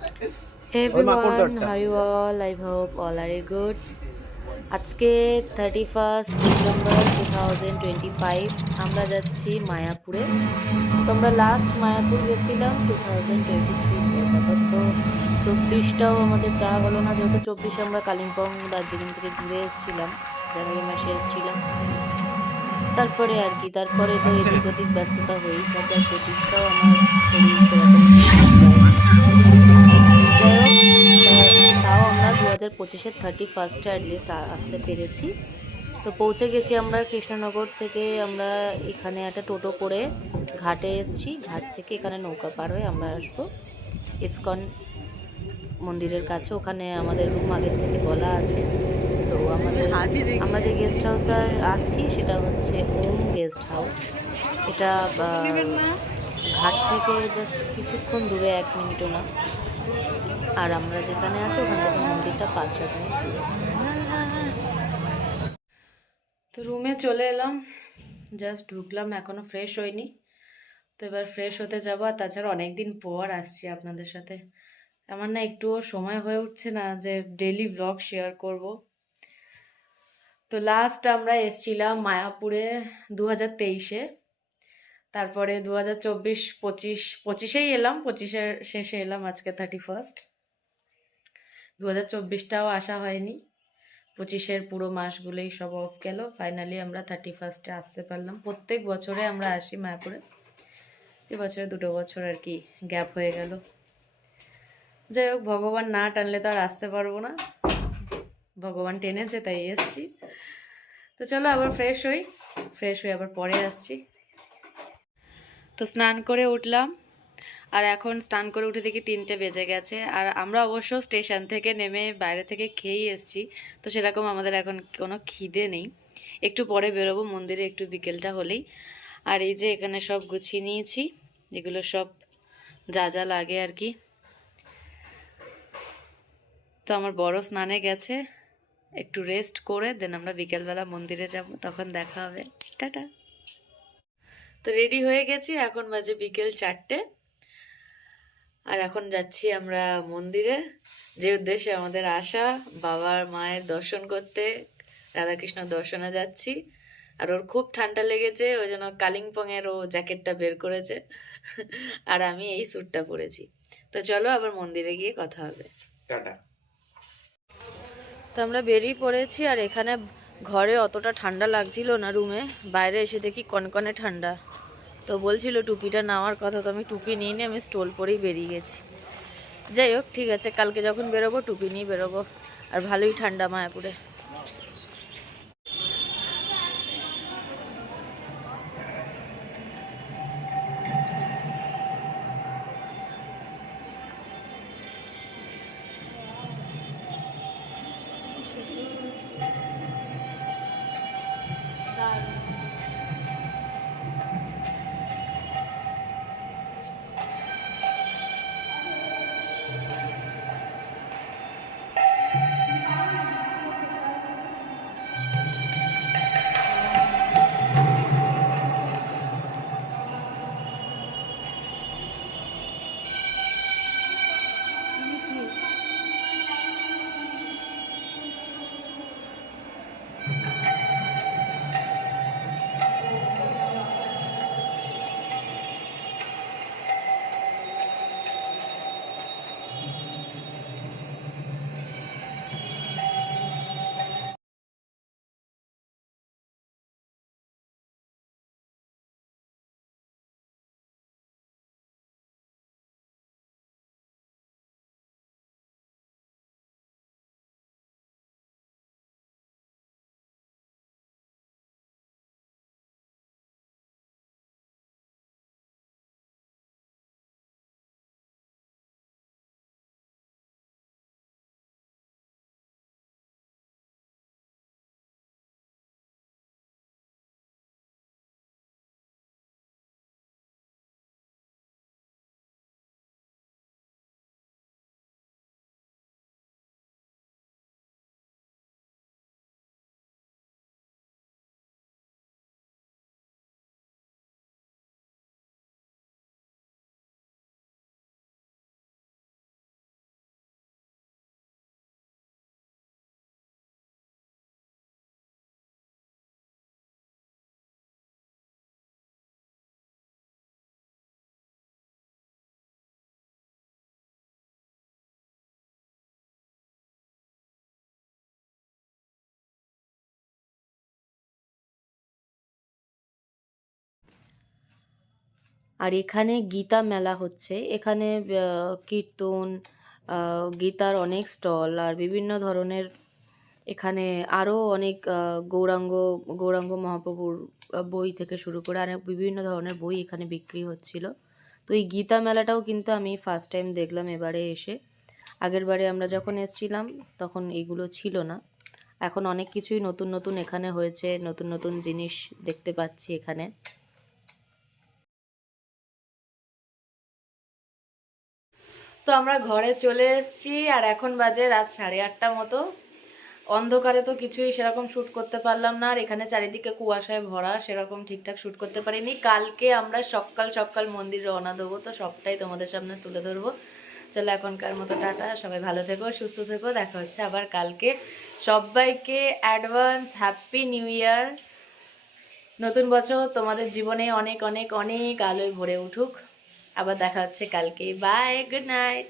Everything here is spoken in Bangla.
Hey everyone, how you all? I hope all are good. আজকে 31st ডিসেম্বর 2025 আমরা যাচ্ছি মায়াপুরে। তো আমরা লাস্ট মায়াপুর গেছিলাম 2023-তে। তারপর তো 24টাও আমাদের যাওয়া হলো না, যেহেতু 24 আমরা কালিম্পং দার্জিলিং থেকে ঘুরে এসেছিলাম, জানুয়ারি মাসে এসেছিলাম। তারপরে আর কি, তারপরে তো এদিক ওদিক ব্যস্ততা হয়েই থাকে। আর 25টাও আমার শরীর সেরকম যাই হোক, তাও আমরা 2025-এর 31st অ্যাটলিস্ট আসতে পেরেছি। তো পৌঁছে গেছি আমরা কৃষ্ণনগর থেকে। আমরা এখানে একটা টোটো করে ঘাটে এসেছি, ঘাট থেকে এখানে নৌকা পার হয়ে আমরা আসবো ইসকন মন্দিরের কাছে। ওখানে আমাদের রুম আগের থেকে বলা আছে। তো আমরা যে গেস্ট হাউসে আছি সেটা হচ্ছে ওম গেস্ট হাউস। এটা ঘাট থেকে জাস্ট কিছুক্ষণ দূরে, 1 মিনিটও না। আর আমরা যেখানে আছি ওখান থেকে মন্দিরটা 5-7 মিনিট দূরে। তো রুমে চলে এলাম, জাস্ট ঢুকলাম, এখনো ফ্রেশ হয়নি। তো এবার ফ্রেশ হতে যাবো। আর তাছাড়া অনেকদিন পর আসছি আপনাদের সাথে, আমার না একটুও সময় হয়ে উঠছে না যে ডেইলি ব্লগ শেয়ার করব। তো লাস্ট আমরা এসছিলাম মায়াপুরে 2023-এ। তারপরে 2024-25-25-এই এলাম, 25-এর শেষে এলাম, আজকে 31st। 2024টাও আসা হয়নি, 25-এর পুরো মাসগুলোই সব অফ গেল। ফাইনালি আমরা 31st-এ আসতে পারলাম। প্রত্যেক বছরে আমরা আসি মায়াপুরে, এবছরে 2 বছর আর কি গ্যাপ হয়ে গেল। যাই হোক, ভগবান না টানলে তো আর আসতে পারবো না, ভগবান টেনেছে তাই এসছি। তো চলো আবার ফ্রেশ হই, আবার পরে আসছি। তো স্নান করে উঠলাম, আর এখন স্নান করে উঠে দেখি 3টে বেজে গেছে। আর আমরা অবশ্য স্টেশন থেকে নেমে বাইরে থেকে খেয়েই এসছি, তো সেরকম আমাদের এখন কোনো খিদে নেই। একটু পরে বেরোবো মন্দিরে, একটু বিকেলটা হলেই। আর এই যে এখানে সব গুছিয়ে নিয়েছি, এগুলো সব যা যা লাগে আর কি। তো আমার বড় স্নানে গেছে, একটু রেস্ট করে দেন আমরা বিকেলবেলা মন্দিরে যাব, তখন দেখা হবে। টাটা। তো রেডি হয়ে গেছি, এখন বাজে বিকেল 4টে। আর এখন যাচ্ছি আমরা মন্দিরে, যে উদ্দেশ্যে আমাদের আসা, বাবার মায়ের দর্শন করতে, রাধাকৃষ্ণ দর্শনে যাচ্ছি। আর ওর খুব ঠান্ডা লেগেছে, ওই জন্য কালিম্পংয়ের ও জ্যাকেটটা বের করেছে, আর আমি এই স্যুটটা পরেছি। তো চলো আবার মন্দিরে গিয়ে কথা হবে। টাটা। তো আমরা বেরিয়ে পড়েছি, আর এখানে ঘরে অতটা ঠান্ডা লাগছিল না রুমে, বাইরে এসে দেখি কনকনে ঠান্ডা। তো বলছিল টুপিটা নেওয়ার কথা, তো আমি টুপি নিয়ে আমি স্টোল পরেই বেরিয়ে গেছি। যাই হোক, ঠিক আছে, কালকে যখন বেরোবো টুপি নিয়ে বেরোবো। আর ভালোই ঠান্ডা মায়াপুরে। আর এখানে গীতা মেলা হচ্ছে। এখানে কীর্তন, গীতার অনেক স্টল আর বিভিন্ন ধরনের, এখানে আরও অনেক গৌরাঙ্গ মহাপ্রভুর বই থেকে শুরু করে অনেক বিভিন্ন ধরনের বই এখানে বিক্রি হচ্ছিল। তো এই গীতা মেলাটাও কিন্তু আমি ফার্স্ট টাইম দেখলাম এবারে এসে। আগের বারে আমরা যখন এসেছিলাম তখন এইগুলো ছিল না। এখন অনেক কিছুই নতুন নতুন এখানে হয়েছে, নতুন নতুন জিনিস দেখতে পাচ্ছি এখানে। তো আমরা ঘরে চলে এসেছি আর এখন বাজে রাত 8:30 মতো। অন্ধকারে তো কিছুই সেরকম শ্যুট করতে পারলাম না, আর এখানে চারিদিকে কুয়াশায় ভরা, সেরকম ঠিকঠাক শ্যুট করতে পারিনি। কালকে আমরা সকাল সকাল মন্দির রওনা দেবো, তো সবটাই তোমাদের সামনে তুলে ধরবো। চলো এখনকার মতো টাটা, সবাই ভালো থেকো, সুস্থ থেকো, দেখা হচ্ছে আবার কালকে। সবাইকে অ্যাডভান্স হ্যাপি নিউ ইয়ার। নতুন বছর তোমাদের জীবনে অনেক অনেক অনেক আলোয় ভরে উঠুক। আবার দেখা হচ্ছে কালকে। Bye, good night.